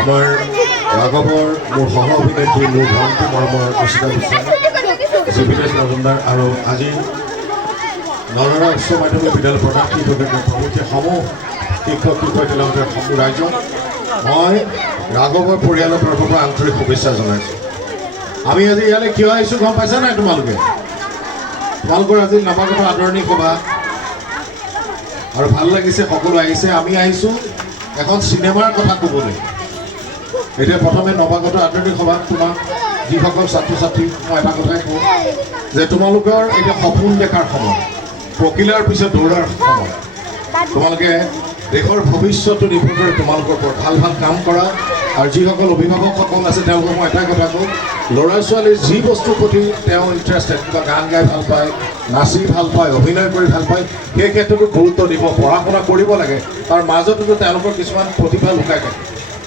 আমাৰ ৰাঘৱৰ মোৰ সহ অভিনেত্ৰী মোৰ ভণ্টি মৰমৰ নিশিতা গোস্বামী জীবিতেশ মজুমদাৰ আৰু আজি নলৰা উচ্চ মাধ্যমিক বিদ্যালয় প্ৰধান শিক্ষক প্ৰমুখ্য সমূহ শিক্ষক শিক্ষয়িত্ৰীৰ লগতে সমূহ ৰাইজক মই ৰাঘৱৰ পৰিয়ালৰ তৰফৰ পৰা আন্তৰিক শুভেচ্ছা জনাইছোঁ। আমি আজি ইয়ালৈ কিয় আহিছোঁ গম পাইছা নাই তোমালোকৰ আজি নৱাগত আদৰণি সভা আৰু ভাল লাগিছে সকলো আহিছে। আমি আহিছোঁ এখন চিনেমাৰ কথা ক'বলৈ। এতিয়া প্ৰথমে নৱাগত আদৰণি সভাত তোমাক যিসকল ছাত্ৰ ছাত্ৰী মই এটা কথাই কওঁ যে তোমালোকৰ এতিয়া সপোন দেখাৰ সময়, প্ৰকিলাৰ পিছত দৌৰাৰ সময়। তোমালোকে দেশৰ ভৱিষ্যতটো নিৰ্ভৰ কৰে তোমালোকৰ ওপৰত। ভাল ভাল কাম কৰা আৰু যিসকল অভিভাৱকসকল আছে তেওঁলোকক মই এটাই কথা কওঁ, ল'ৰা ছোৱালীৰ যি বস্তুৰ প্ৰতি তেওঁ ইণ্টাৰেষ্টেড, কিবা গান গাই ভাল পায়, নাচি ভাল পায়, অভিনয় কৰি ভাল পায়, সেই ক্ষেত্ৰতো গুৰুত্ব দিব। পঢ়া শুনা কৰিব লাগে, তাৰ মাজতো তেওঁলোকৰ কিছুমান প্ৰতিভা লুকাই থাকে।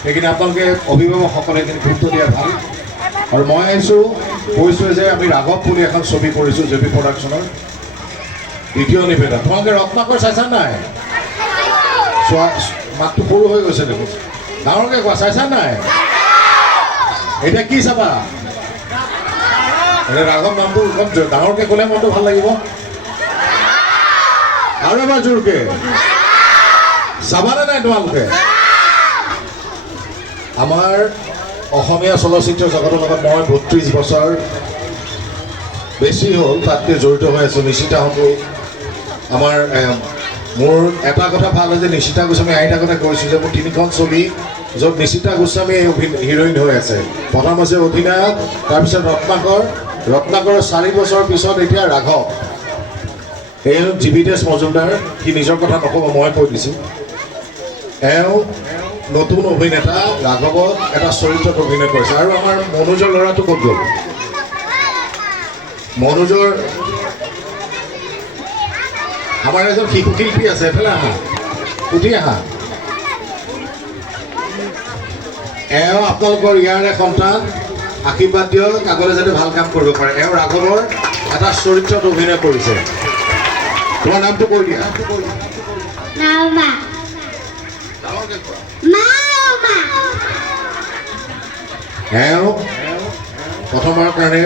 সেইখিনি আপোনালোকে অভিভাৱকসকলে সেইখিনি গুৰুত্ব দিয়া ভাল। আৰু মই আহিছোঁ কৈছোঁ যে আমি ৰাঘৱ বুলি এখন ছবি কৰিছোঁ জে পি প্ৰডাকশ্যনৰ দ্বিতীয় নিবেদন। তোমালোকে ৰত্নাকৰ চাইছা নাই? চোৱা মাতটো সৰু হৈ গৈছে দেখোন, ডাঙৰকৈ কোৱা, চাইছা নাই? এতিয়া কি চাবা? এতিয়া ৰাঘৱ নামটো ডাঙৰকৈ ক'লে মনটো ভাল লাগিব। আৰু এবাৰ জোৰকে চাবানে নাই তোমালোকে? আমাৰ অসমীয়া চলচ্চিত্ৰ জগতৰ লগত মই ৩২ বছৰ বেছি হ'ল তাতকৈ জড়িত হৈ আছোঁ। নিশিতাহঁতো আমাৰ মোৰ এটা কথা ভাল হয় যে নিশিতা গোস্বামী আহি থাকোঁতে কৈছোঁ যে মোৰ ৩খন ছবি য'ত নিশিতা গোস্বামী হিৰইন হৈ আছে। প্ৰথম হৈছে অধিনায়ক, তাৰপিছত ৰত্নাকৰৰ ৪ বছৰ পিছত এতিয়া ৰাঘৱ। এই জীবিতেশ মজুমদাৰ, সি নিজৰ কথা নক'ব, মই কৈ দিছোঁ। এওঁ নতুন অভিনেতা ৰাঘৱত এটা চৰিত্ৰত অভিনয় কৰিছে। আৰু আমাৰ মনোজৰ ল'ৰাটো ক'ত গ'ল? মনোজৰ আমাৰ এজন শিশু শিল্পী আছে, এফালে আহা, উঠি আহা। এওঁ আপোনালোকৰ ইয়াৰে সন্তান, আশীৰ্বাদ দিয়ক আগলৈ যাতে ভাল কাম কৰিব পাৰে। এওঁ ৰাঘৱৰ এটা চৰিত্ৰত অভিনয় কৰিছে। তোমাৰ নামটো কৈ দিয়া। এওঁ প্ৰথমবাৰৰ কাৰণে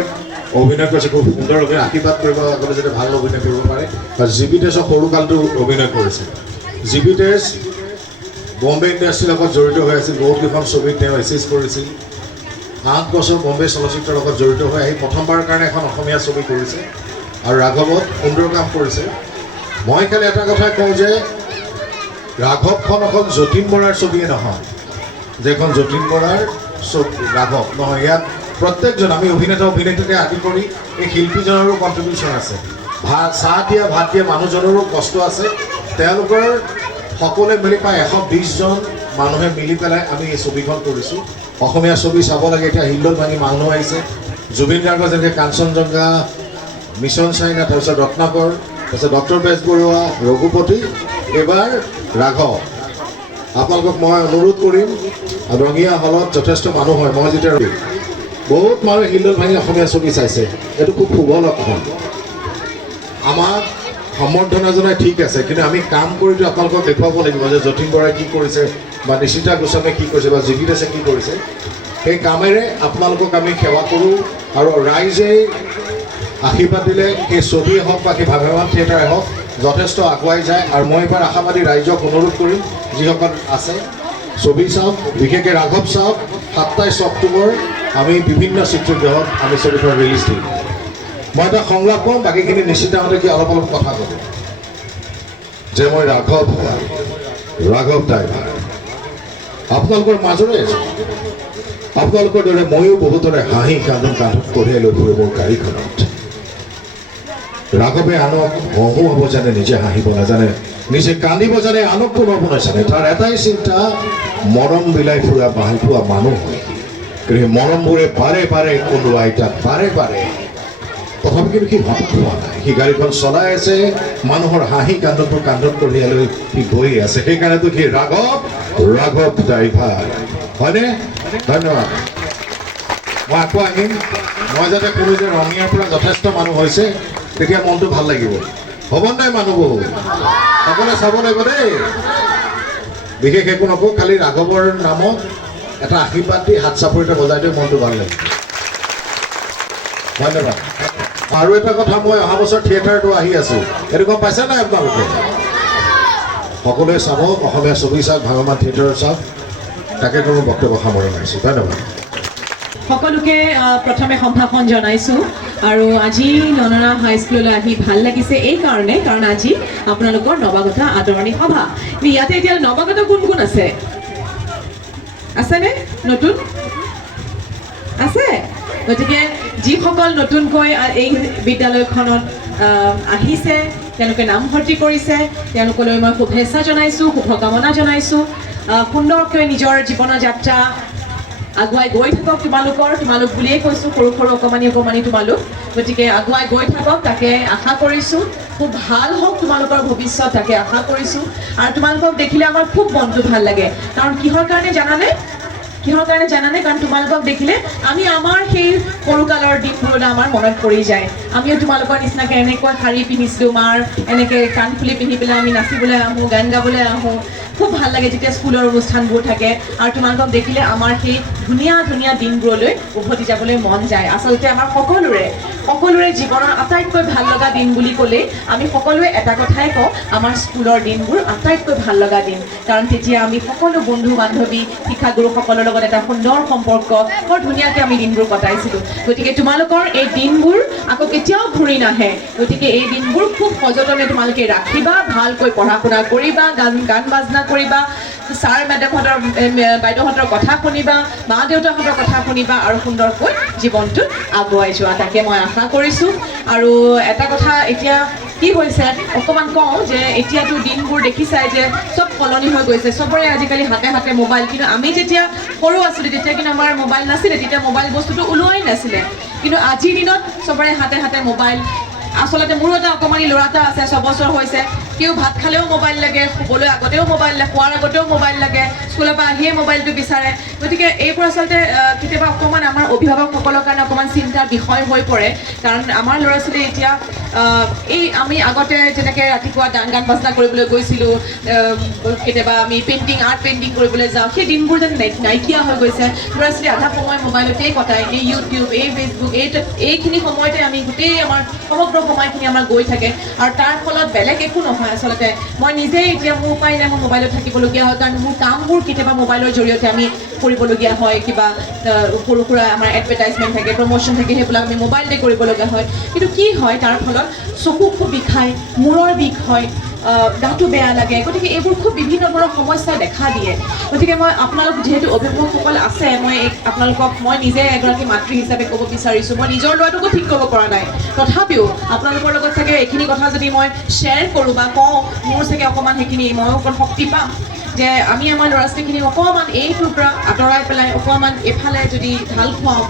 অভিনয় কৰিছে, খুব সুন্দৰ অভিনয়। আশীৰ্বাদ কৰিব আগলৈ যাতে ভাল অভিনয় কৰিব পাৰে। আৰু জীবিতেশক সৰুকালটো অভিনয় কৰিছে। জীবিতেশ বম্বে ইণ্ডাষ্ট্ৰীৰ লগত জড়িত হৈ আছিল, বহুতকেইখন ছবিত তেওঁ এচিষ্ট কৰিছিল। ৮ বছৰ বম্বে চলচ্চিত্ৰৰ লগত জড়িত হৈ আহি প্ৰথমবাৰৰ কাৰণে এখন অসমীয়া ছবি কৰিছে আৰু ৰাঘৱত সুন্দৰ কাম কৰিছে। মই খালি এটা কথাই কওঁ যে ৰাঘৱখন অকল যতীন বৰাৰ ছবিয়ে নহয়, যেখন যতীন বৰাৰ ৰাঘৱ নহয়, ইয়াত প্ৰত্যেকজন আমি অভিনেতা অভিনেত্ৰীকে আদি কৰি এই শিল্পীজনৰো কণ্ট্ৰিবিউশ্যন আছে। চাহ দিয়া ভাত দিয়া মানুহজনৰো কষ্ট আছে। তেওঁলোকৰ সকলোৱে মিলি প্ৰায় ১২০জন মানুহে মিলি পেলাই আমি এই ছবিখন কৰিছোঁ। অসমীয়া ছবি চাব লাগে। এতিয়া হিল্লোল ভাঙি মানুহ আহিছে। জুবিন গাৰ্গৰ যেনেকৈ কাঞ্চনজংঘা, মিছন চাইনা, তাৰপিছত ৰত্নাকৰ, তাৰপিছত ডক্টৰ বেজবৰুৱা, ৰঘুপতি, এইবাৰ ৰাঘৱ। আপোনালোকক মই অনুৰোধ কৰিম, ৰঙীয়া হলত যথেষ্ট মানুহ হয়। মই যেতিয়া বহুত মানুহে হিল্লোল ভাঙি অসমীয়া ছবি চাইছে, এইটো খুব শুভ লক্ষণ। আমাক সম্বৰ্ধনা জনাই ঠিক আছে, কিন্তু আমি কাম কৰিতো আপোনালোকক দেখুৱাব লাগিব যে যতীন বৰাই কি কৰিছে বা নিশিতা গোস্বামীয়ে কি কৰিছে বা জীবিতেশে কি কৰিছে। সেই কামেৰে আপোনালোকক আমি সেৱা কৰোঁ আৰু ৰাইজে আশীৰ্বাদ দিলে সেই ছবিয়ে হওক বা সেই ভাগ্যৱান থিয়েটাৰে হওক যথেষ্ট আগুৱাই যায়। আৰু মই এইবাৰ আশাবাদী ৰাইজক অনুৰোধ কৰিম, যিসকল আছে ছবি চাওক, বিশেষকৈ ৰাঘৱ চাওক। ২৭ অক্টোবৰ আমি বিভিন্ন চিত্ৰগৃহত আমি ছবিখন ৰিলিজ দিম। মই এটা সংলাপ কওঁ, বাকীখিনি নিশ্চিতভাৱে কি অলপ কথা ক'ব যে মই ৰাঘৱ ড্ৰাইভাৰ আপোনালোকৰ মাজৰে আছোঁ। আপোনালোকৰ দৰে ময়ো বহুতৰে হাঁহি কান্দোন কান্ধত কঢ়িয়াই লৈ ফুৰোঁ মোৰ গাড়ীখনত। ৰাঘৱে আনক হহু হ'ব জানে, নিজে হাঁহিব নাজানে, নিজে কান্দিব জানে, আনক কোনোব নাজানে। তাৰ এটাই চিন্তা, মৰম বিলাই ফুৰা ভালপোৱা মানুহ হয়। কিন্তু মৰমবোৰে বাৰে বাৰে কন্দুৱাই তাক বাৰে বাৰে। তথাপি কিন্তু সি হতাশ হোৱা নাই। সি গাড়ীখন চলাই আছে, মানুহৰ হাঁহি কান্দোনবোৰ কান্ধত কঢ়িয়াই লৈ সি গৈ আছে। সেইকাৰণেতো সি ৰাঘৱ ড্ৰাইভাৰ, হয়নে? ধন্যবাদ। মই আকৌ আহিম। মই যাতে ক'লোঁ যে ৰঙিয়াৰ পৰা যথেষ্ট মানুহ হৈছে, তেতিয়া মনটো ভাল লাগিব। হ'ব নাই মানুহবোৰ? সকলোৱে চাব লাগিব দেই। বিশেষ একো নকওঁ, খালি ৰাঘৱৰ নামত এটা আশীৰ্বাদ দি হাত চাপৰিতে বজাই দিওঁ, মনটো ভাল লাগে। ধন্যবাদ। আৰু এটা কথা, মই অহা বছৰ থিয়েটাৰটো আহি আছোঁ, এইটো গম পাইছে নাই আপোনালোকে? সকলোৱে চাব, অসমীয়া ছবি চাওক, ভাগৱত থিয়েটাৰ চাওক। তাকে মোৰ বক্তব্য সামৰণি মাৰিছোঁ। ধন্যবাদ। সকলোকে প্ৰথমে সম্ভাষণ জনাইছোঁ আৰু আজি নননা হাইস্কুললৈ আহি ভাল লাগিছে এই কাৰণে, কাৰণ আজি আপোনালোকৰ নৱাগত আদৰণি সভা। ইয়াতে এতিয়া নৱাগত কোন কোন আছে? আছেনে? নতুন আছে? গতিকে যিসকল নতুনকৈ এই বিদ্যালয়খনত আহিছে, তেওঁলোকে নামভৰ্তি কৰিছে, তেওঁলোকলৈ মই শুভেচ্ছা জনাইছোঁ, শুভকামনা জনাইছোঁ। সুন্দৰকৈ নিজৰ জীৱনৰ যাত্ৰা আগুৱাই গৈ থাকক। তোমালোক বুলিয়েই কৈছোঁ, সৰু সৰু অকণমানি তোমালোক। গতিকে আগুৱাই গৈ থাকক, তাকে আশা কৰিছোঁ। খুব ভাল হওক তোমালোকৰ ভৱিষ্যত, তাকে আশা কৰিছোঁ। আৰু তোমালোকক দেখিলে আমাৰ খুব মনটো ভাল লাগে। কাৰণ কিহৰ কাৰণে জানানে? কাৰণ তোমালোকক দেখিলে আমি আমাৰ সেই সৰুকালৰ দিনবোৰলৈ আমাৰ মনত পৰি যায়। আমিও তোমালোকৰ নিচিনাকৈ এনেকুৱা শাৰী পিন্ধিছিলোঁ, মাৰ এনেকৈ কাণ ফুলি পিন্ধি পেলাই আমি নাচিবলৈ আহোঁ, গান গাবলৈ আহোঁ। খুব ভাল লাগে যেতিয়া স্কুলৰ অনুষ্ঠানবোৰ থাকে, আৰু তোমালোকক দেখিলে আমাৰ সেই ধুনীয়া ধুনীয়া দিনবোৰলৈ উভতি যাবলৈ মন যায়। আচলতে আমাৰ সকলোৰে জীৱনৰ আটাইতকৈ ভাল লগা দিন বুলি ক'লে আমি সকলোৱে এটা কথাই কওঁ, আমাৰ স্কুলৰ দিনবোৰ আটাইতকৈ ভাল লগা দিন। কাৰণ তেতিয়া আমি সকলো বন্ধু বান্ধৱী, শিক্ষাগুৰুসকলৰ লগত এটা সুন্দৰ সম্পৰ্ক, বৰ ধুনীয়াকৈ আমি দিনবোৰ কটাইছিলোঁ। গতিকে তোমালোকৰ এই দিনবোৰ আকৌ কেতিয়াও ঘূৰি নাহে। গতিকে এই দিনবোৰ খুব সযতনে তোমালোকে ৰাখিবা, ভালকৈ পঢ়া শুনা কৰিবা, গান বাজনা কৰিবা, ছাৰ মেডামহঁতৰ বাইদেউহঁতৰ কথা শুনিবা, মা দেউতাহঁতৰ কথা শুনিবা, আৰু সুন্দৰকৈ জীৱনটোত আগুৱাই যোৱা, তাকে মই আশা কৰিছোঁ। আৰু এটা কথা এতিয়া কি হৈছে অকণমান কওঁ, যে এতিয়াতো দিনবোৰ দেখিছাই যে চব সলনি হৈ গৈছে। চবৰে আজিকালি হাতে হাতে মোবাইল। কিন্তু আমি যেতিয়া সৰু আছিলোঁ তেতিয়া কিন্তু আমাৰ মোবাইল নাছিলে, তেতিয়া মোবাইল বস্তুটো ওলোৱাই নাছিলে। কিন্তু আজিৰ দিনত চবৰে হাতে হাতে মোবাইল। আচলতে মোৰো এটা অকণমানি ল'ৰা এটা আছে, 6 বছৰ হৈছে। সিও ভাত খালেও মোবাইল লাগে, শুবলৈ আগতেও মোবাইল লাগে, খোৱাৰ আগতেও মোবাইল লাগে, স্কুলৰ পৰা আহিয়ে মোবাইলটো বিচাৰে। গতিকে এইবোৰ আচলতে কেতিয়াবা অকণমান আমাৰ অভিভাৱকসকলৰ কাৰণে অকণমান চিন্তাৰ বিষয় হৈ পৰে। কাৰণ আমাৰ ল'ৰা ছোৱালী এতিয়া এই আমি আগতে যেনেকৈ ৰাতিপুৱা গান বাজনা কৰিবলৈ গৈছিলোঁ, কেতিয়াবা আমি আৰ্ট পেইণ্টিং কৰিবলৈ যাওঁ, সেই দিনবোৰ যেন নাইকিয়া হৈ গৈছে। ল'ৰা ছোৱালী আধা সময় মোবাইলতেই কটায়, এই ইউটিউব, এই ফেচবুক, এইখিনি সময়তে আমি গোটেই আমাৰ সমগ্ৰ সময়খিনি আমাৰ গৈ থাকে। আৰু তাৰ ফলত বেলেগ একো নহয়। আচলতে মই নিজেই এতিয়া মোৰ উপায় নাই, মই মোবাইলত থাকিবলগীয়া হয়, কাৰণ মোৰ কামবোৰ কেতিয়াবা মোবাইলৰ জৰিয়তে আমি কৰিবলগীয়া হয়। কিবা সৰু সুৰা আমাৰ এডভাৰটাইজমেণ্ট থাকে, প্ৰমোশ্যন থাকে, সেইবিলাক আমি মোবাইলতে কৰিবলগীয়া হয়। কিন্তু কি হয়, তাৰ ফলত চকু খুব বিষায়, মূৰৰ বিষ হয়, গাটো বেয়া লাগে। গতিকে এইবোৰ খুব বিভিন্ন ধৰণৰ সমস্যাই দেখা দিয়ে। গতিকে মই আপোনালোক যিহেতু অভিভাৱকসকল আছে, মই নিজে এগৰাকী মাতৃ হিচাপে ক'ব বিচাৰিছোঁ, মই নিজৰ ল'ৰাটোকো ঠিক কৰিব পৰা নাই। তথাপিও আপোনালোকৰ লগত চাগে এইখিনি কথা যদি মই শ্বেয়াৰ কৰোঁ বা কওঁ, মোৰ চাগে অকণমান সেইখিনি ময়ো অকণ শক্তি পাম, যে আমি আমাৰ ল'ৰা ছোৱালীখিনিক অকণমান এইটোৰ পৰা আঁতৰাই পেলাই অকণমান এফালে যদি ঢাল খুৱাওঁ,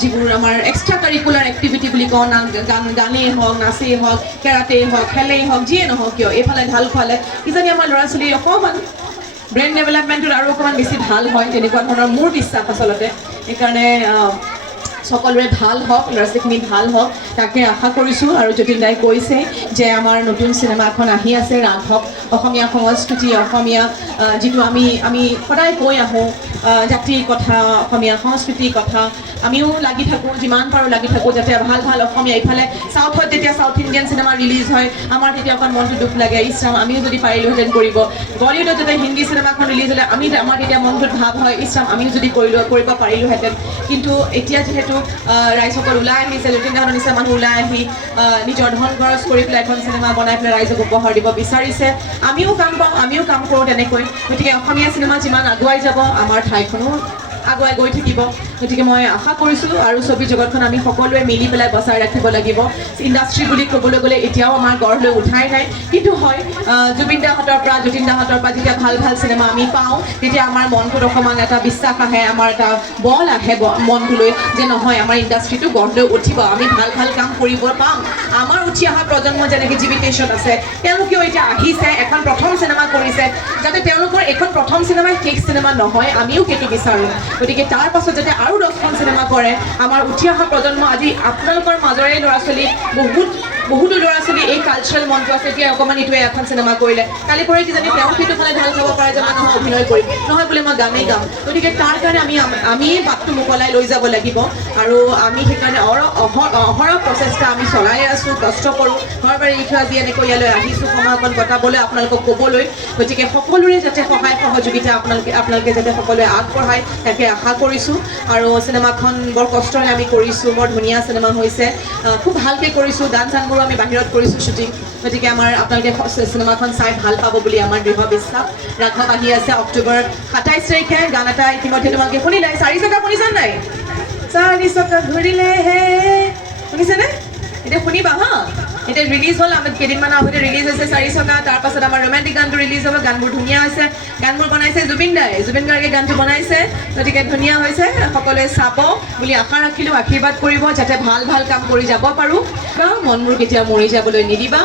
যিবোৰ আমাৰ এক্সট্ৰা কাৰিকুলাৰ এক্টিভিটি বুলি কওঁ, গানেই হওক, নাচেই হওক, কেৰাটেই হওক, খেলেই হওক, যিয়ে নহওক কিয়, এইফালে ঢাল খুৱালে কিজানি আমাৰ ল'ৰা ছোৱালী অকণমান ব্ৰেইন ডেভেলপমেণ্টটোত আৰু অকণমান বেছি ভাল হয়, তেনেকুৱা ধৰণৰ মোৰ বিশ্বাস আচলতে। সেইকাৰণে সকলোৰে ভাল হওক, ল'ৰা ছোৱালীখিনি ভাল হওক, তাকে আশা কৰিছোঁ। আৰু যতীন দাই কৈছে যে আমাৰ নতুন চিনেমা এখন আহি আছে, ৰাঘৱ। অসমীয়া সংস্কৃতি, অসমীয়া যিটো আমি সদায় কৈ আহোঁ, জাতিৰ কথা, অসমীয়া সংস্কৃতিৰ কথা আমিও লাগি থাকোঁ, যিমান পাৰোঁ লাগি থাকোঁ, যাতে ভাল ভাল অসমীয়া ইফালে চাউথত যেতিয়া চাউথ ইণ্ডিয়ান চিনেমা ৰিলিজ হয়, আমাৰ তেতিয়া অকণ মনটো দুখ লাগে, ইছৰাম আমিও যদি পাৰিলোহেঁতেন কৰিব। বলিউডত যেতিয়া হিন্দী চিনেমাখন ৰিলিজ হ'লে আমাৰ তেতিয়া মনটোত ভাৱ হয়, ইছৰাম আমিও যদি কৰিব পাৰিলোহেঁতেন। কিন্তু এতিয়া যিহেতু ৰাইজসকল ওলাই আহিছে, যতীন দাহঁতৰ নিচিনা মানুহ ওলাই আহি নিজৰ ধন খৰচ কৰি পেলাই এখন চিনেমা বনাই পেলাই ৰাইজক উপহাৰ দিব বিচাৰিছে। আমিও কাম পাওঁ, আমিও কাম কৰোঁ তেনেকৈ। গতিকে অসমীয়া চিনেমা যিমান আগুৱাই যাব, আমাৰ ঠাইখনো আগুৱাই গৈ থাকিব। গতিকে মই আশা কৰিছোঁ, আৰু ছবি জগতখন আমি সকলোৱে মিলি পেলাই বচাই ৰাখিব লাগিব। ইণ্ডাষ্ট্ৰি বুলি ক'বলৈ গ'লে এতিয়াও আমাৰ গঢ় লৈ উঠাই নাই। কিন্তু হয়, জুবিন দাহঁতৰ পৰা, যতীন দাহঁতৰ পৰা যেতিয়া ভাল ভাল চিনেমা আমি পাওঁ, তেতিয়া আমাৰ মনটোত অকণমান এটা বিশ্বাস আহে, আমাৰ এটা বল আহে মনটোলৈ, যে নহয়, আমাৰ ইণ্ডাষ্ট্ৰিটো গঢ় লৈ উঠিব, আমি ভাল ভাল কাম কৰিব পাম। আমাৰ উঠি অহা প্ৰজন্ম যেনেকৈ জীৱিতেশ্যত আছে, তেওঁলোকেও এতিয়া আহিছে, এখন প্ৰথম চিনেমা কৰিছে, যাতে তেওঁলোকৰ এখন প্ৰথম চিনেমাই শেষ চিনেমা নহয়, আমিও সেইটো বিচাৰোঁ। গতিকে তাৰ পাছত যাতে আৰু 10খন চিনেমা কৰে, আমাৰ উঠি অহা প্ৰজন্ম, আজি আপোনালোকৰ মাজৰে ল'ৰা ছোৱালী বহুত বহুতো ল'ৰা ছোৱালী এই কালচাৰেল মনটো আছে এতিয়া অকণমান ইটোৱে এখন চিনেমা কৰিলে কালি পৰহি কিজানি তেওঁ সেইটো ফালে ঢাল খাব পাৰে যে মানুহক অভিনয় কৰিম নহয় বোলে মই গামেই গাম গতিকে তাৰ কাৰণে আমি বাটটো মোকলাই লৈ যাব লাগিব আৰু আমি সেইকাৰণে অহৰহ প্ৰচেষ্টা আমি চলাই আছোঁ কষ্ট কৰোঁ ঘৰ বাৰী এৰি থৈ আজি এনেকৈ ইয়ালৈ আহিছোঁ সময়কণ কটাবলৈ আপোনালোকক ক'বলৈ গতিকে সকলোৰে যাতে সহায় সহযোগিতা আপোনালোকে যাতে সকলোৱে আগবঢ়ায় তাকে আশা কৰিছোঁ আৰু চিনেমাখন বৰ কষ্টৰে আমি কৰিছোঁ বৰ ধুনীয়া চিনেমা হৈছে খুব ভালকৈ কৰিছোঁ গান চানবোৰো আমি বাহিৰত কৰিছোঁ শ্বুটিং গতিকে আপোনালোকে চিনেমাখন চাই ভাল পাব বুলি আমাৰ দৃঢ় বিশ্বাস ৰাঘৱ আহি আছে অক্টোবৰ 27 তাৰিখে গান এটা ইতিমধ্যে তোমালোকে শুনিলাই 4 চকা শুনিছা নাই 4 চকা ঘূৰিলেহে শুনিছেনে এতিয়া শুনিবা হা এতিয়া ৰিলিজ হ'ল আমাৰ কেইদিনমানৰ আগতে ৰিলিজ হৈছে 4 চকা তাৰপাছত আমাৰ ৰোমেণ্টিক গানটো ৰিলিজ হ'ব গানবোৰ ধুনীয়া হৈছে গানবোৰ বনাইছে জুবিন গাৰ্গে গানটো বনাইছে গতিকে ধুনীয়া হৈছে সকলোৱে চাব বুলি আশা ৰাখিলোঁ আশীৰ্বাদ কৰিব যাতে ভাল ভাল কাম কৰি যাব পাৰোঁ বা মনবোৰ কেতিয়াও মৰি যাবলৈ নিদিবা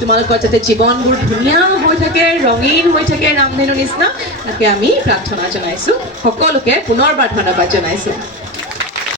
তোমালোকৰ যাতে জীৱনবোৰ ধুনীয়া হৈ থাকে ৰঙীন হৈ থাকে ৰামধেনুৰ নিচিনা তাকে আমি প্ৰাৰ্থনা জনাইছোঁ সকলোকে পুনৰবাৰ ধন্যবাদ জনাইছোঁ